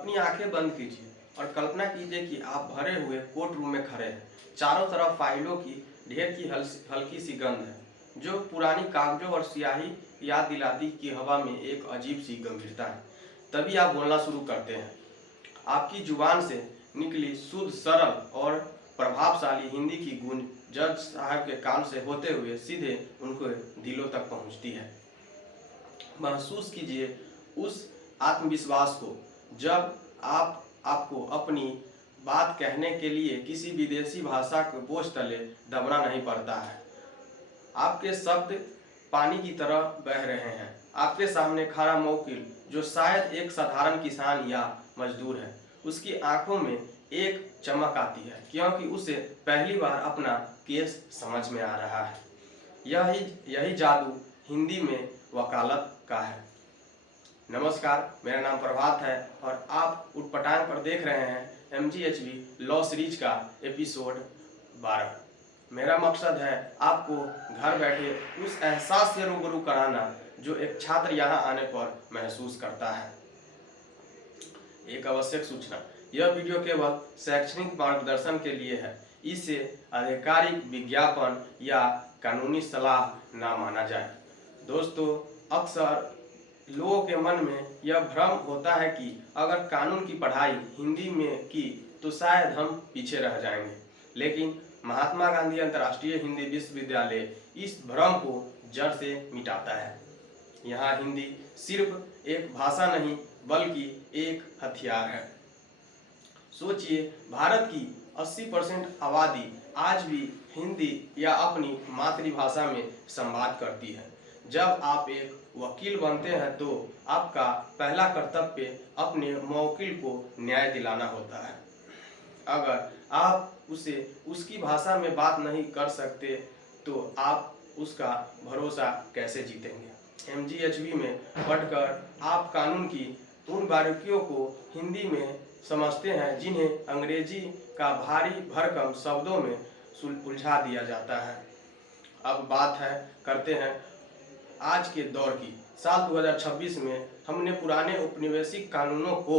अपनी आंखें बंद कीजिए और कल्पना कीजिए कि आप भरे हुए कोर्ट रूम में खड़े हैं। चारों तरफ फाइलों की ढेर की हल्की सी गंध है जो पुरानी कागजों और स्याही याद दिलाती कि हवा में एक अजीब सी गंभीरता है। तभी आप बोलना शुरू करते हैं। आपकी जुबान से निकली शुद्ध, सरल और प्रभावशाली हिंदी की गूंज जज साहब के कान से होते हुए सीधे उनके दिलों तक पहुंचती है। महसूस कीजिए उस आत्मविश्वास को जब आपको अपनी बात कहने के लिए किसी विदेशी भाषा के बोझ तले दबना नहीं पड़ता है। आपके शब्द पानी की तरह बह रहे हैं। आपके सामने खड़ा मौकिल जो शायद एक साधारण किसान या मजदूर है, उसकी आंखों में एक चमक आती है क्योंकि उसे पहली बार अपना केस समझ में आ रहा है। यही जादू हिंदी में वकालत का है। नमस्कार, मेरा नाम प्रभात है और आप उटपटांग पर देख रहे हैं MGHV लॉ सीरीज का एपिसोड 12। मेरा मकसद है आपको घर बैठे उस एहसास से रूबरू कराना जो एक छात्र यहाँ आने पर महसूस करता है। एक आवश्यक सूचना, यह वीडियो केवल शैक्षणिक मार्गदर्शन के लिए है। इसे आधिकारिक विज्ञापन या कानूनी सलाह ना माना जाए। दोस्तों, अक्सर लोगों के मन में यह भ्रम होता है कि अगर कानून की पढ़ाई हिंदी में की तो शायद हम पीछे रह जाएंगे, लेकिन महात्मा गांधी अंतर्राष्ट्रीय हिंदी विश्वविद्यालय इस भ्रम को जड़ से मिटाता है। यहाँ हिंदी सिर्फ एक भाषा नहीं बल्कि एक हथियार है। सोचिए, भारत की 80% आबादी आज भी हिंदी या अपनी मातृभाषा में संवाद करती है। जब आप एक वकील बनते हैं तो आपका पहला कर्तव्य अपने मौकिल को न्याय दिलाना होता है। अगर आप उसे उसकी भाषा में बात नहीं कर सकते तो आप उसका भरोसा कैसे जीतेंगे। MGHV में पढ़कर आप कानून की उन बारीकियों को हिंदी में समझते हैं जिन्हें अंग्रेजी का भारी भरकम शब्दों में उलझा दिया जाता है। अब बात करते हैं आज के दौर की। साल 2026 में हमने पुराने औपनिवेशिक कानूनों को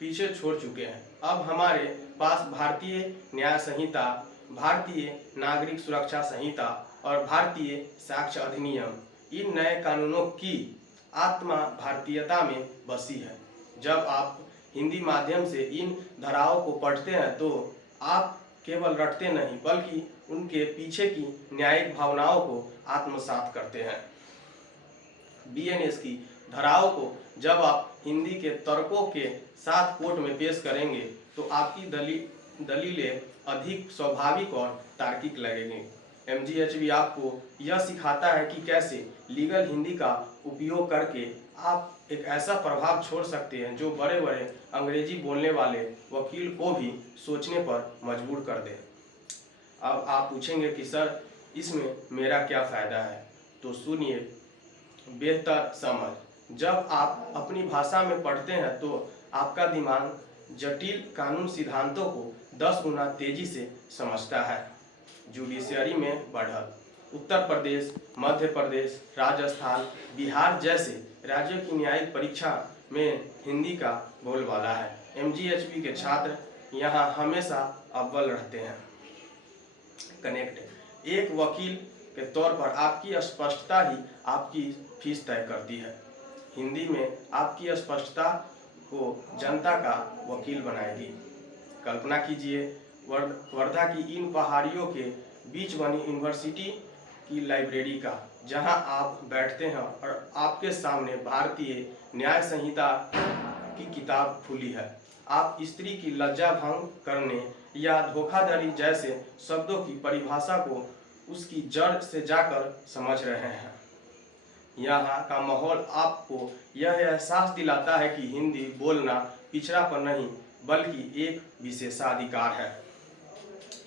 पीछे छोड़ चुके हैं। अब हमारे पास भारतीय न्याय संहिता, भारतीय नागरिक सुरक्षा संहिता और भारतीय साक्ष्य अधिनियम, इन नए कानूनों की आत्मा भारतीयता में बसी है। जब आप हिंदी माध्यम से इन धाराओं को पढ़ते हैं तो आप केवल रटते नहीं बल्कि उनके पीछे की न्यायिक भावनाओं को आत्मसात करते हैं। BNS की धाराओं को जब आप हिंदी के तर्कों के साथ कोर्ट में पेश करेंगे तो आपकी दलीलें अधिक स्वाभाविक और तार्किक लगेंगी। MGHV आपको यह सिखाता है कि कैसे लीगल हिंदी का उपयोग करके आप एक ऐसा प्रभाव छोड़ सकते हैं जो बड़े बड़े अंग्रेजी बोलने वाले वकील को भी सोचने पर मजबूर कर दे। अब आप पूछेंगे कि सर, इसमें मेरा क्या फ़ायदा है? तो सुनिए, बेहतर समझ। जब आप अपनी भाषा में पढ़ते हैं तो आपका दिमाग जटिल कानून सिद्धांतों को 10 गुना तेजी से समझता है। जुडिशरी में बढ़त। उत्तर प्रदेश, मध्य प्रदेश, राजस्थान, बिहार जैसे राज्यों की न्यायिक परीक्षा में हिंदी का बोलबाला है। MGHV के छात्र यहाँ हमेशा अव्वल रहते हैं। कनेक्ट। एक वकील के तौर पर आपकी स्पष्टता ही आपकी फीस तय करती है। हिंदी में आपकी स्पष्टता को जनता का वकील बनाएगी। कल्पना कीजिए, वर्धा की इन पहाड़ियों के बीच बनी यूनिवर्सिटी की लाइब्रेरी का, जहां आप बैठते हैं और आपके सामने भारतीय न्याय संहिता की किताब खुली है। आप स्त्री की लज्जा भंग करने या धोखाधड़ी जैसे शब्दों की परिभाषा को उसकी जड़ से जाकर समझ रहे हैं। यहाँ का माहौल आपको यह एहसास दिलाता है कि हिंदी बोलना पिछड़ापन नहीं बल्कि एक विशेषाधिकार है।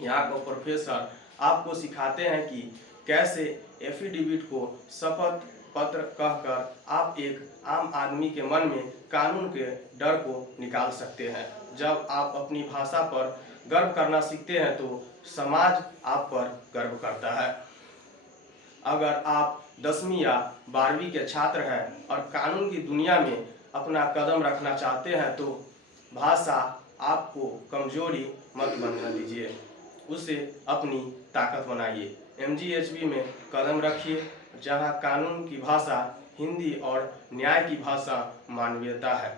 यहाँ के प्रोफेसर आपको सिखाते हैं कि कैसे एफिडेविट को शपथ पत्र कहकर आप एक आम आदमी के मन में कानून के डर को निकाल सकते हैं। जब आप अपनी भाषा पर गर्व करना सीखते हैं तो समाज आप पर गर्व करता है। अगर आप 10वीं या 12वीं के छात्र हैं और कानून की दुनिया में अपना कदम रखना चाहते हैं तो भाषा आपको कमजोरी मत बनने दीजिए, उसे अपनी ताकत बनाइए। एमजीएचबी में कदम रखिए, जहां कानून की भाषा हिंदी और न्याय की भाषा मानवीयता है।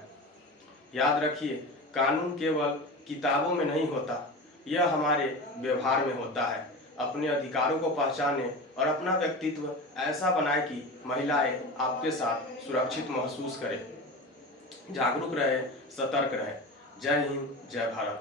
याद रखिए, कानून केवल किताबों में नहीं होता, यह हमारे व्यवहार में होता है। अपने अधिकारों को पहचानें और अपना व्यक्तित्व ऐसा बनाएं कि महिलाएं आपके साथ सुरक्षित महसूस करें। जागरूक रहे, सतर्क रहे। जय हिंद, जय भारत।